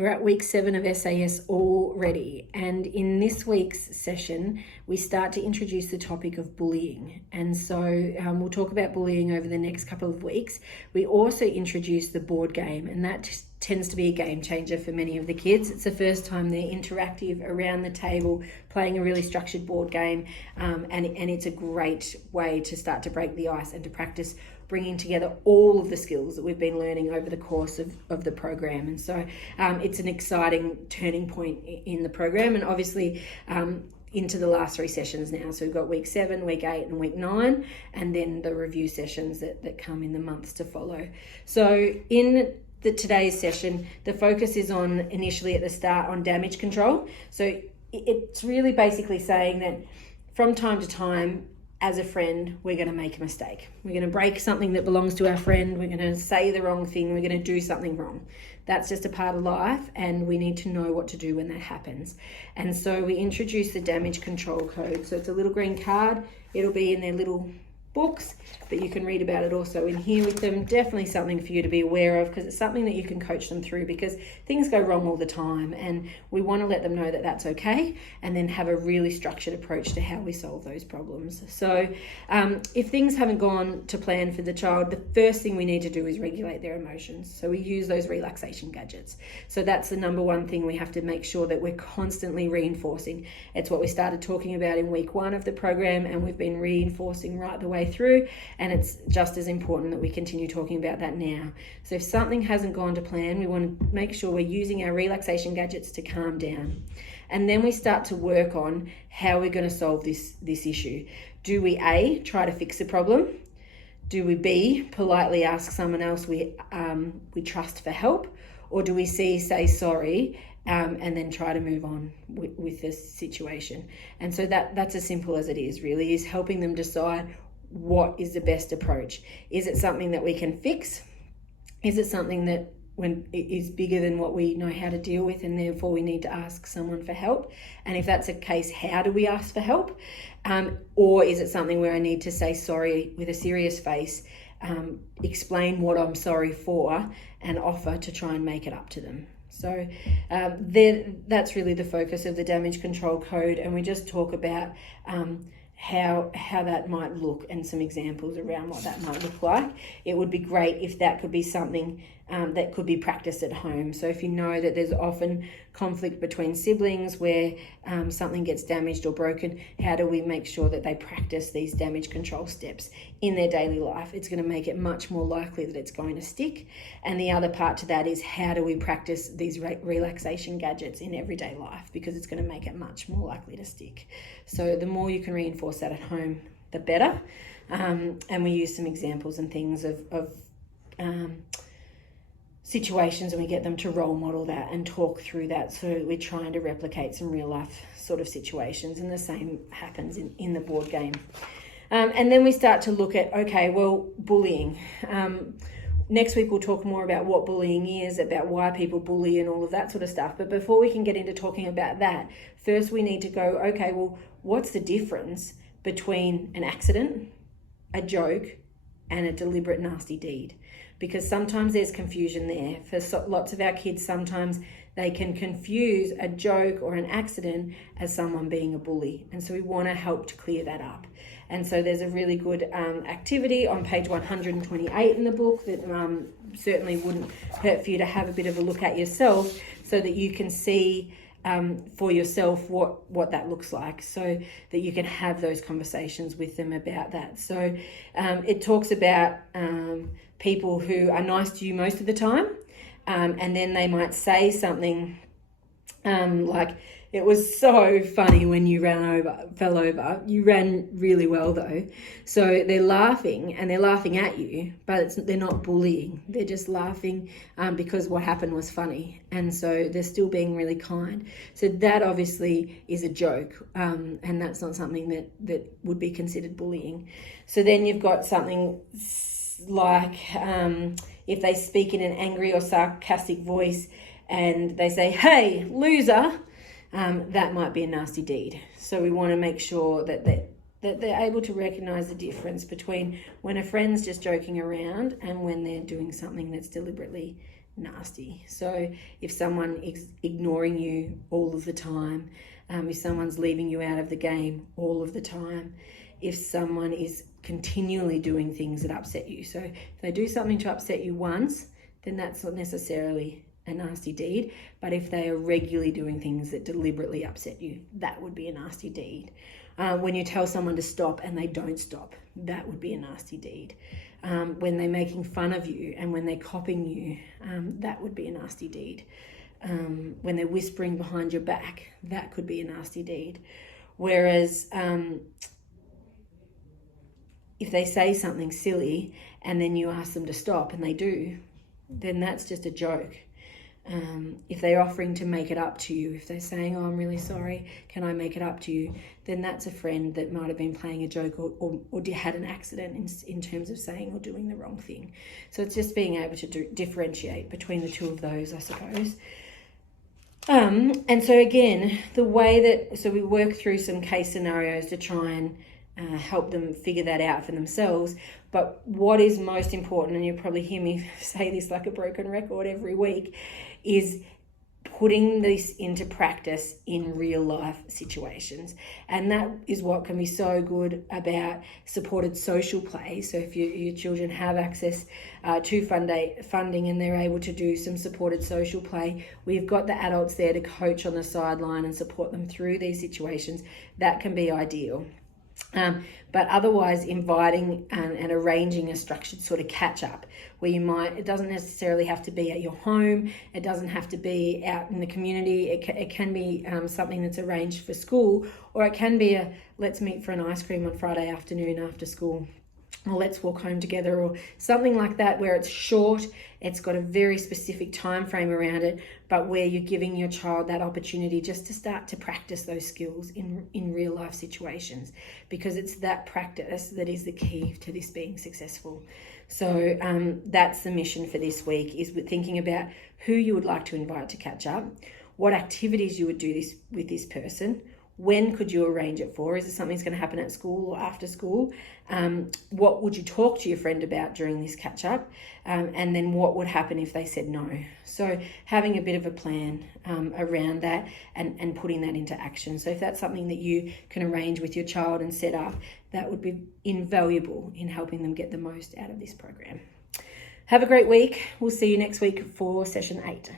We're at week 7 of SAS already, and in this week's session, we start to introduce the topic of bullying. And so we'll talk about bullying over the next couple of weeks. We also introduce the board game, and that tends to be a game changer for many of the kids. It's the first time they're interactive around the table, playing a really structured board game, and it's a great way to start to break the ice and to practice bringing together all of the skills that we've been learning over the course of the program. And so it's an exciting turning point in the program, and obviously into the last 3 sessions now. So we've got week 7, week 8 and week 9, and then the review sessions that come in the months to follow. So in today's session, the focus is on, initially at the start, on damage control. So it's really basically saying that from time to time, as a friend, we're going to make a mistake. We're going to break something that belongs to our friend. We're going to say the wrong thing. We're going to do something wrong. That's just a part of life, and we need to know what to do when that happens. And so we introduce the damage control code. So it's a little green card. It'll be in their little books, but you can read about it also in here with them. Definitely something for you to be aware of, because it's something that you can coach them through, because things go wrong all the time, and we want to let them know that that's okay, and then have a really structured approach to how we solve those problems. So if things haven't gone to plan for the child, the first thing we need to do is regulate their emotions. So we use those relaxation gadgets. So that's the number one thing we have to make sure that we're constantly reinforcing. It's what we started talking about in week 1 of the program, and we've been reinforcing right the way through, and it's just as important that we continue talking about that now. So if something hasn't gone to plan, we want to make sure we're using our relaxation gadgets to calm down, and then we start to work on how we're going to solve this issue. Do we A, try to fix the problem? Do we B, politely ask someone else we trust for help? Or do we C, say sorry and then try to move on with this situation? And so that's as simple as it is, really, is helping them decide what is the best approach. Is it something that we can fix? Is it something that when it is bigger than what we know how to deal with, and therefore we need to ask someone for help? And if that's the case, how do we ask for help? Or is it something where I need to say sorry with a serious face, explain what I'm sorry for, and offer to try and make it up to them? So that's really the focus of the damage control code, and we just talk about how that might look and some examples around what that might look like. It would be great if that could be something that could be practiced at home. So if you know that there's often conflict between siblings where something gets damaged or broken, how do we make sure that they practice these damage control steps in their daily life? It's going to make it much more likely that it's going to stick. And the other part to that is, how do we practice these relaxation gadgets in everyday life? Because it's going to make it much more likely to stick. So the more you can reinforce that at home, the better. And we use some examples and things of situations, and we get them to role model that and talk through that. So we're trying to replicate some real life sort of situations, and the same happens in the board game. And then we start to look at, okay, well, bullying. Next week we'll talk more about what bullying is, about why people bully and all of that sort of stuff. But before we can get into talking about that, first we need to go, okay, well, what's the difference between an accident, a joke, and a deliberate nasty deed? Because sometimes there's confusion there. For lots of our kids, sometimes they can confuse a joke or an accident as someone being a bully. And so we want to help to clear that up. And so there's a really good activity on page 128 in the book that certainly wouldn't hurt for you to have a bit of a look at yourself, so that you can see for yourself what that looks like, so that you can have those conversations with them about that. So it talks about people who are nice to you most of the time, and then they might say something like, "It was so funny when you fell over. You ran really well though." So they're laughing, and they're laughing at you, but they're not bullying. They're just laughing because what happened was funny. And so they're still being really kind. So that obviously is a joke, and that's not something that would be considered bullying. So then you've got something like if they speak in an angry or sarcastic voice and they say, "Hey, loser," that might be a nasty deed. So we want to make sure that they're able to recognise the difference between when a friend's just joking around and when they're doing something that's deliberately nasty. So if someone is ignoring you all of the time, if someone's leaving you out of the game all of the time, if someone is continually doing things that upset you. So if they do something to upset you once, then that's not necessarily a nasty deed. But if they are regularly doing things that deliberately upset you, that would be a nasty deed. When you tell someone to stop and they don't stop, that would be a nasty deed. When they're making fun of you and when they're copying you, that would be a nasty deed. When they're whispering behind your back, that could be a nasty deed. Whereas if they say something silly and then you ask them to stop and they do, then that's just a joke. If they're offering to make it up to you, if they're saying, oh, I'm really sorry, can I make it up to you? Then that's a friend that might have been playing a joke or had an accident in terms of saying or doing the wrong thing. So it's just being able to differentiate between the two of those, I suppose. And so again, the way that, we work through some case scenarios to try and help them figure that out for themselves. But what is most important, and you'll probably hear me say this like a broken record every week, is putting this into practice in real life situations. And that is what can be so good about supported social play. So if your children have access to funding and they're able to do some supported social play, we've got the adults there to coach on the sideline and support them through these situations. That can be ideal. But otherwise inviting and arranging a structured sort of catch up where it doesn't necessarily have to be at your home, it doesn't have to be out in the community, it can be something that's arranged for school, or it can be let's meet for an ice cream on Friday afternoon after school, or let's walk home together, or something like that, where it's short, it's got a very specific time frame around it, but where you're giving your child that opportunity just to start to practice those skills in real life situations, because it's that practice that is the key to this being successful. So that's the mission for this week, is thinking about who you would like to invite to catch up, what activities you would do this with this person. When could you arrange it for? Is it something that's going to happen at school or after school? What would you talk to your friend about during this catch up? And then what would happen if they said no? So having a bit of a plan around that and putting that into action. So if that's something that you can arrange with your child and set up, that would be invaluable in helping them get the most out of this program. Have a great week. We'll see you next week for session 8.